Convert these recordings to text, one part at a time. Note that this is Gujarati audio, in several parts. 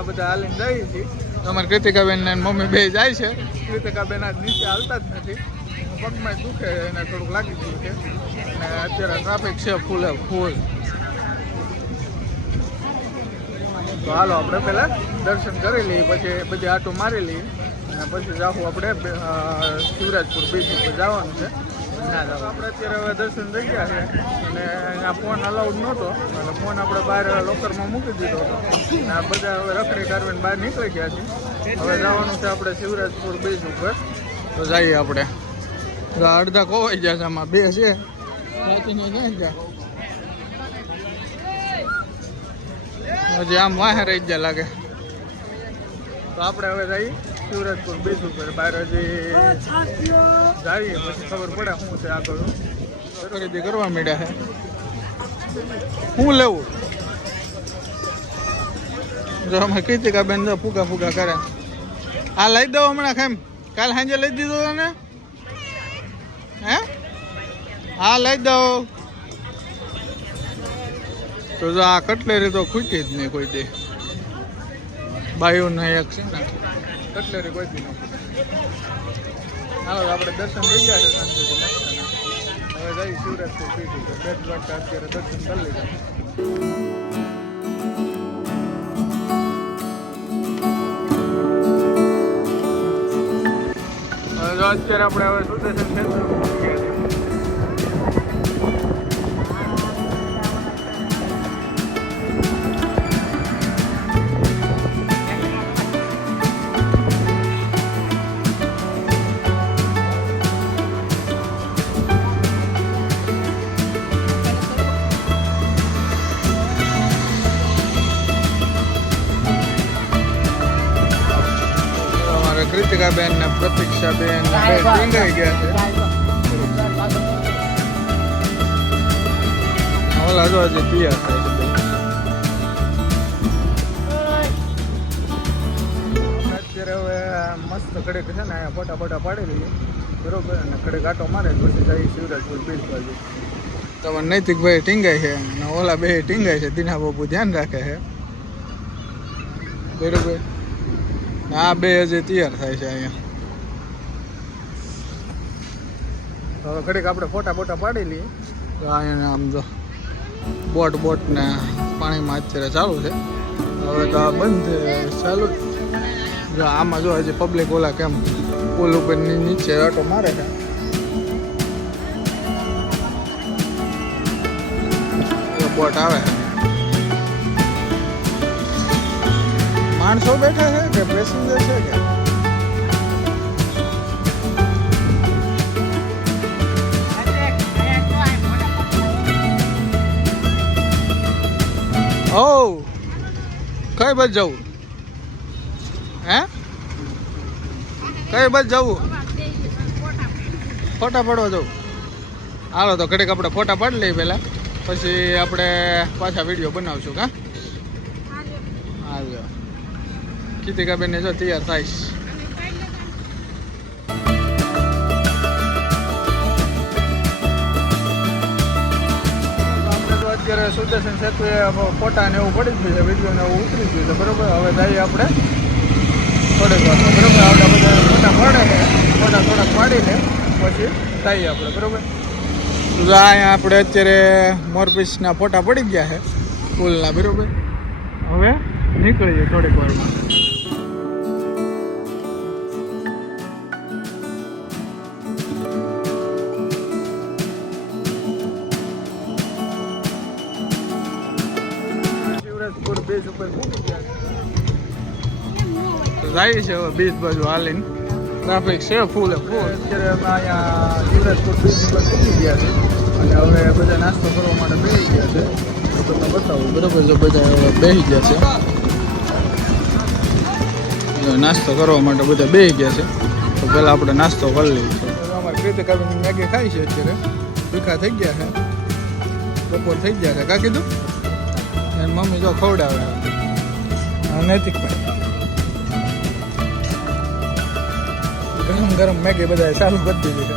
એવા બધા હાલીને જઈએ છીએ. તમારે કૃતિકાબેન ને મમ્મી બે જાય છે. કૃતિકાબેન આજ નીચે હાલતા જ નથી, પગમાં દુખે એને થોડુંક લાગી ગયું છે. અને અત્યારે ટ્રાફિક છે ફૂલ. તો હાલો આપણે પહેલાં દર્શન કરી લઈએ, પછી બધી આટો મારી લઈએ અને પછી જાવું આપણે શિવરાજપુર બીચ ઉપર જવાનું છે. આપણે અત્યારે હવે દર્શન થઈ ગયા છે અને અહીંયા ફોન અલાઉડ નહોતો એટલે ફોન આપણે બહાર લોકરમાં મૂકી દીધો હતો અને આ બધા હવે રખડી કાઢવીને બહાર નીકળી ગયા છે. હવે જવાનું છે આપણે શિવરાજપુર બીચ ઉપર. તો જઈએ આપણે. અડધા ખોવાઈ ગયા છે, આમાં બે છે સાચીને ક્યાં ગયા હજી આમ વાહે રહી ગયા લાગે. તો આપણે હવે જઈએ શિવરાજપુર બીચ ઉપર. બહાર હજી જઈએ પછી ખબર પડે શું છે આગળ. ખરીદી કરવા માંડ્યા છે. શું લેવું? જો અમે કૃતિકાબેન જો ફૂગા કરે. આ લઈ દઉં હમણાં કેમ? કાલ સાંજે લઈ દીધો તને? હે? હા લઈ દઉં. તો જો આ કટલેરી તો ખૂટી જ નહીં કોઈ દી. બાયુને એક છે ને કટલેરી કોઈ દી ન ખૂટે. હાલો આપણે દર્શન થઈ ગયા છે શાંતિથી. હવે જઈ શિવરાજપુર બીચ ઉપર. બેટ દ્વારકા અત્યારે દર્શન કરી લીધા. અત્યારે આપણે હવે સુદર્શન ક્ષેત્ર કૃતિકાબેન ને પ્રતીક્ષાબેન ટીંગાઈ ગયા છે. ઓલા જો હજી તૈયાર થાય છે. અત્યારે હવે મસ્ત કડેક છે ને અહીંયા ફોટા પાડી લઈએ બરોબર, અને કડેક આટો મારે પછી જઈએ શિવરાજપુર બીચ બાજુ. તમારે નૈતિકભાઈ ટીંગાય છે અને ઓલા બે ટીંગાય છે. દીના બાપુ ધ્યાન રાખે છે બરોબર. આ બે હજી તૈયાર થાય છે અહીંયા. હવે ઘડીક આપણે ફોટા પાડી લઈએ. તો અહીંયા આમ જો બોટ ને પાણીમાં અત્યારે ચાલુ છે. હવે તો આ બંધ ચાલુ જો આમાં જો હજી પબ્લિક ઓલા કેમ પુલ ઉપર નીચે આટો મારે છે. બોટ આવે છે. માણસો બેઠા છે કે પેસેન્જર છે કે? ઓ કઈ બાજુ જવું? હે કઈ બાજુ જવું? ફોટા પાડવા જવું? હાલો તો ઘડીક આપણે ફોટા પાડી લઈએ પહેલાં, પછી આપણે પાછા વિડીયો બનાવશું. કા હાલો કૃતિકાબેન જો તૈયાર થાય. આપણે તો અત્યારે સુદર્શન સેતુએ ફોટા ને એવું પડી ગયું છે, વિડીયો ને એવું ઉતરી ગયું છે બરોબર. હવે જઈએ આપણે થોડીક વાર બરોબર. આપણે બધા ફોટા પડે છે, ફોટા થોડાક પાડીને પછી જઈએ આપણે બરોબર. અહીંયા આપણે અત્યારે મોરપીસના ફોટા પડી ગયા છે પુલના બરોબર. હવે નીકળીએ થોડીક વારમાં. શિવરાજપુર બીચ ઉપર પહોંચી ગયા તો જાય છે હવે બીચ બાજુ હાલીને. ટ્રાફિક છે ફૂલ. અત્યારે અમે અહીંયા શિવરાજપુર બીચ ઉપર પહોંચી ગયા છે અને હવે બધા નાસ્તો કરવા માટે બેસી ગયા છે. તો તમને બતાવું બરોબર. જો બધા બેસી ગયા છે, નાસ્તો કરવા માટે બધા બેસી ગયા છે. તો પહેલાં આપણે નાસ્તો કરી લઈએ. અમારે કૃતિકાબેન મેગી ખાઈ છે અત્યારે. ભૂખા થઈ ગયા છે, બપોર થઈ ગયા છે. કા કીધું એની મમ્મી જો ખવડાવે. નૈતિકભાઈ ગરમ મેગી બધા ચાલુ કરી દીધી છે.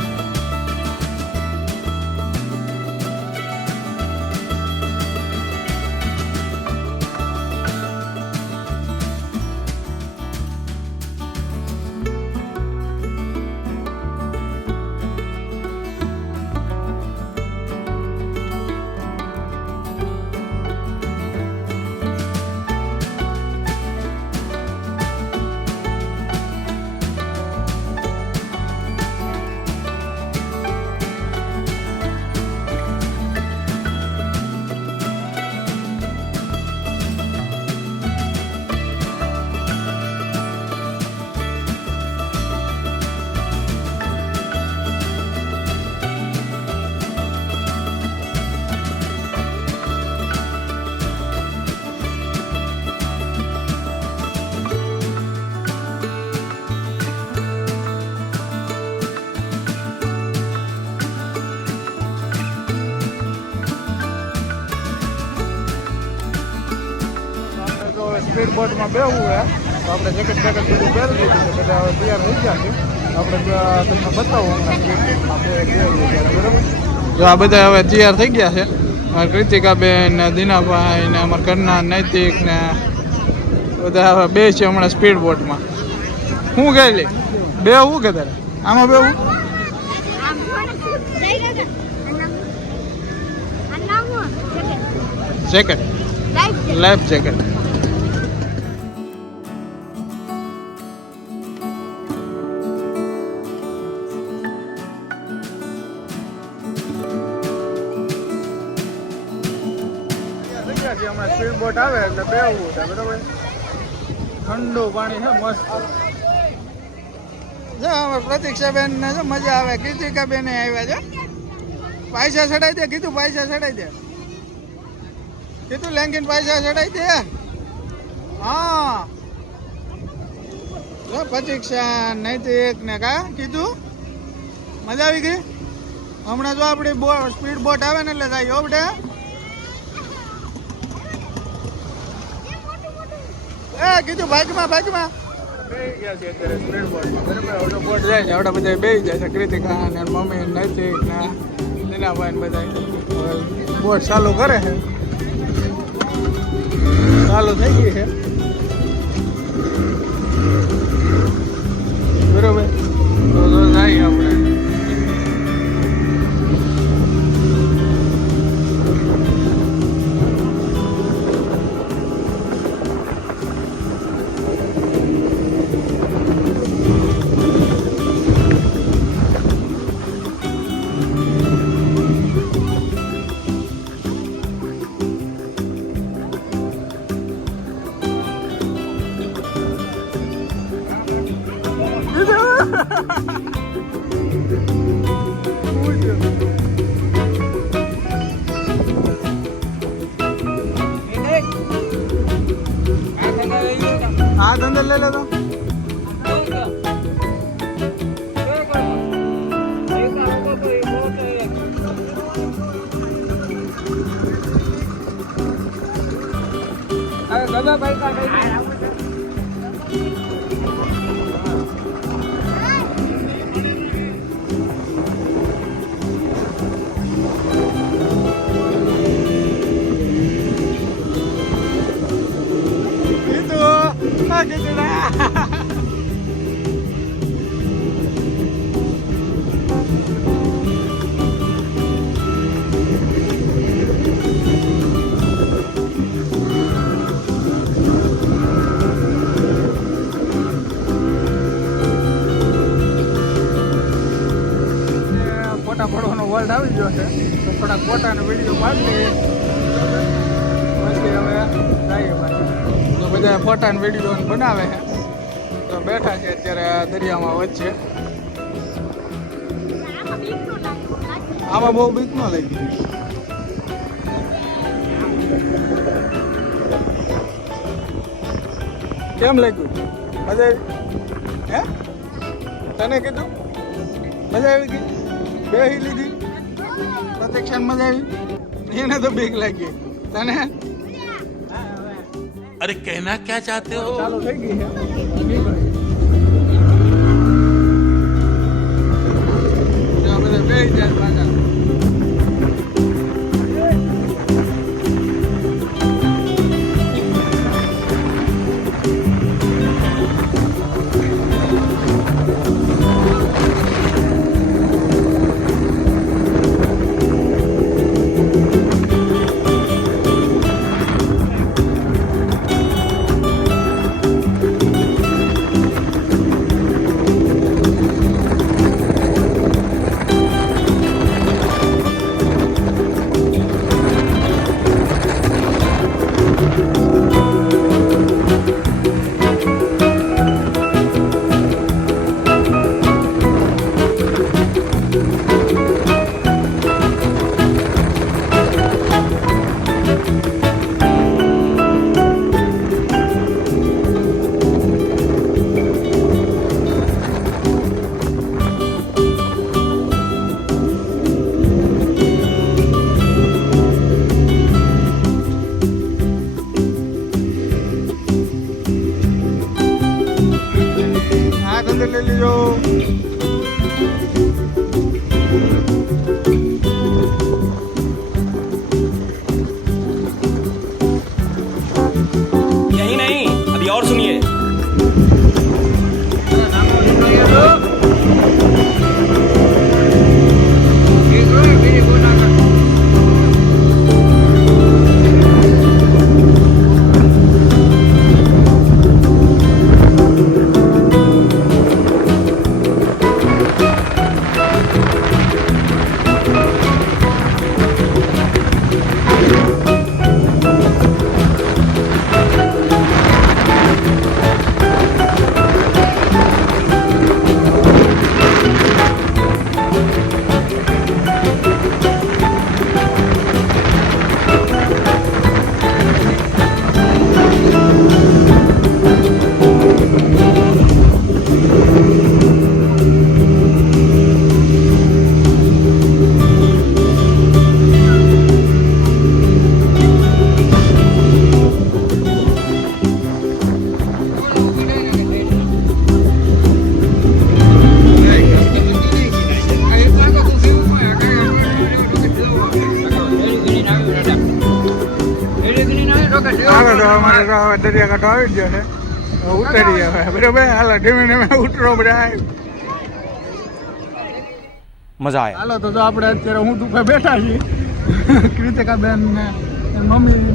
બોટમાં બેસવું છે તો આપણે જેકેટ બેકેટ બધું પહેરી લીધું છે, બધા હવે તૈયાર થઈ ગયા છે. આપણે તમને બતાવું હમણાં આપણે બરાબર. જો આ બધા હવે તૈયાર થઈ ગયા છે, અમારા કૃતિકાબેન ને દીનાભાઈ ને અમારા ઘરના નૈતિક ને બધા હવે બે છે હમણાં સ્પીડ બોટમાં. શું ગયેલી બે હું કે તારે આમાં બે હું જેકેટ લાઈફ જેકેટ. હમણાં સ્પીડ બોટ આવે એટલે બેહવું છે બરાબર. ઠંડુ પાણી છે મસ્ત. જો હવે પ્રતીક્ષાબેન ને જો મજા આવે. કૃતિકાબેન આવ્યા છે. પૈસા ચડાઈ દે કીધું, પૈસા ચડાઈ દે કીધું, લેંગીને પૈસા ચડાઈ દે. હા જો પ્રતીક્ષા નૈતિક ને કા કીધું મજા આવી ગઈ. હમણાં જો આપણી સ્પીડ બોટ આવે ને એટલે થાય ઓબડે. એ કીધું ભાગમાં ભાગમાં બેસી ગયા છે અત્યારે સ્પીડ બોટમાં બરાબર. ઓલો બોટ જાય છે આવડા બધા બેસી જાય છે. કૃતિકા ને મમ્મી નૈતિક ને દીનાભાઈ ને બધા બોટ ચાલુ કરે છે. ચાલુ થઈ ગઈ છે બરોબર. તો જાય આપણે हाथ अंदर ले लो तो दादा भाई का ફોટા પડવાનો વર્લ્ડ આવી ગયો છે તો થોડાક ફોટાનો વિડીયો પાડી લઈએ પછી હવે જઈએ પાછું. તો બધા ફોટાનો વિડીયો બનાવે છે તો બેઠા છે અત્યારે દરિયામાં વચ્ચે. આમાં બહુ બીક ન લાગી. કેમ લાગ્યું? મજા આવી? હે તને કીધું મજા આવી ગઈ? બેહી લીધી પ્રતિક્ષા મજા આવી? એને તો બીક લાગી. તને? अरे कहना क्या चाहते हो? ચાલુ થઈ ગઈ છે. બધા બેહી જાય પાછા. આપણે તો હવે દરિયાકાંઠો આવી જ ગયો છે હવે ઉતરીએ હવે બરાબર હાલો ધીમે ધીમે ઉતરો બધા मजा आया હાલો તો આપણે અત્યારે ઊંટ ઉપર બેઠા છીએ કૃતિકા બેન ને એની મમ્મી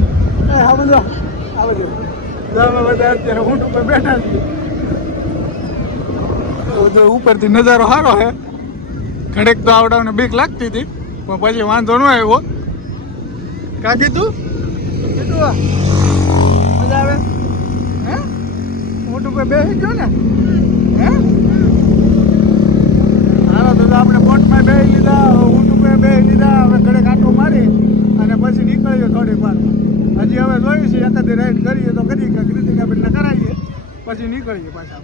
આ બધો અમે બધા અત્યારે ઊંટ ઉપર બેઠા છીએ તો ઉપરથી નજારો સારો છે ઘડીક તો આવડાવને બીક લાગતી હતી પણ પછી વાંધો ન આવ્યો કા કીધું મજા આવે હે ઊંટ ઉપર બેસી ગયો ને હે હાલો તો આપણે બોટમાં બેસી લીધા ઊંટ ઉપર બેસી લીધા હવે ઘડે કાંટો મારી અને પછી નીકળ્યો થોડીક વારમાં હજી હવે જોયું છે એકાદી રાઈડ કરીએ તો કરીએ કે કૃતિકાબેનને કરાવીએ પછી નીકળીએ પાછા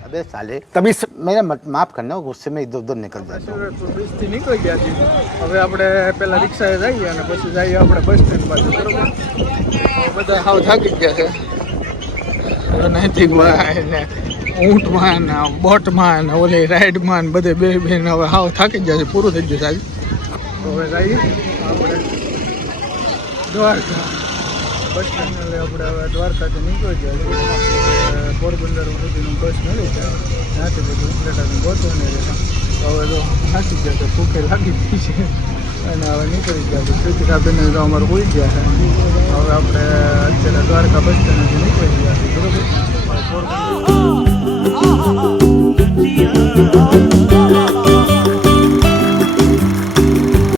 अबे साले तभी मेरा माफ करना गुस्से में इधर उधर निकल जाता हूँ બીજથી નીકળી ગયા છીએ હવે આપણે પેલા રિક્ષાએ જઈએ અને પછી જઈએ આપણે બસ સ્ટેન્ડ બાજુ બરોબર બધા હાવ થાકી ગયા છે નૈતિકભાઈ ને ઊંટમાં ને બોટમાં ને ઓલી રાઈડમાં ને બધે બે હવે હાવ થાકી ગયા છે પૂરું થઈ ગયું સાહેબ હવે જઈએ આપણે દ્વારકા બસ સ્ટેન્ડ આપણે હવે દ્વારકાથી નીકળી ગયા છે પોરબંદર સુધીનું બસ મળી છે ત્યાંથી બધું ઉપલેટાનું ગોતવાનું રહેશે હવે તો થાકી ગયા છે ભૂખે લાગી ગઈ છે અને હવે નીકળી ગયા છે કૃતિકાબેન તો અમારે ઉઈ ગયા છે હવે આપણે અત્યારે દ્વારકા બસ સ્ટેન્ડથી નીકળી ગયા છીએ બરોબર પોરબંદર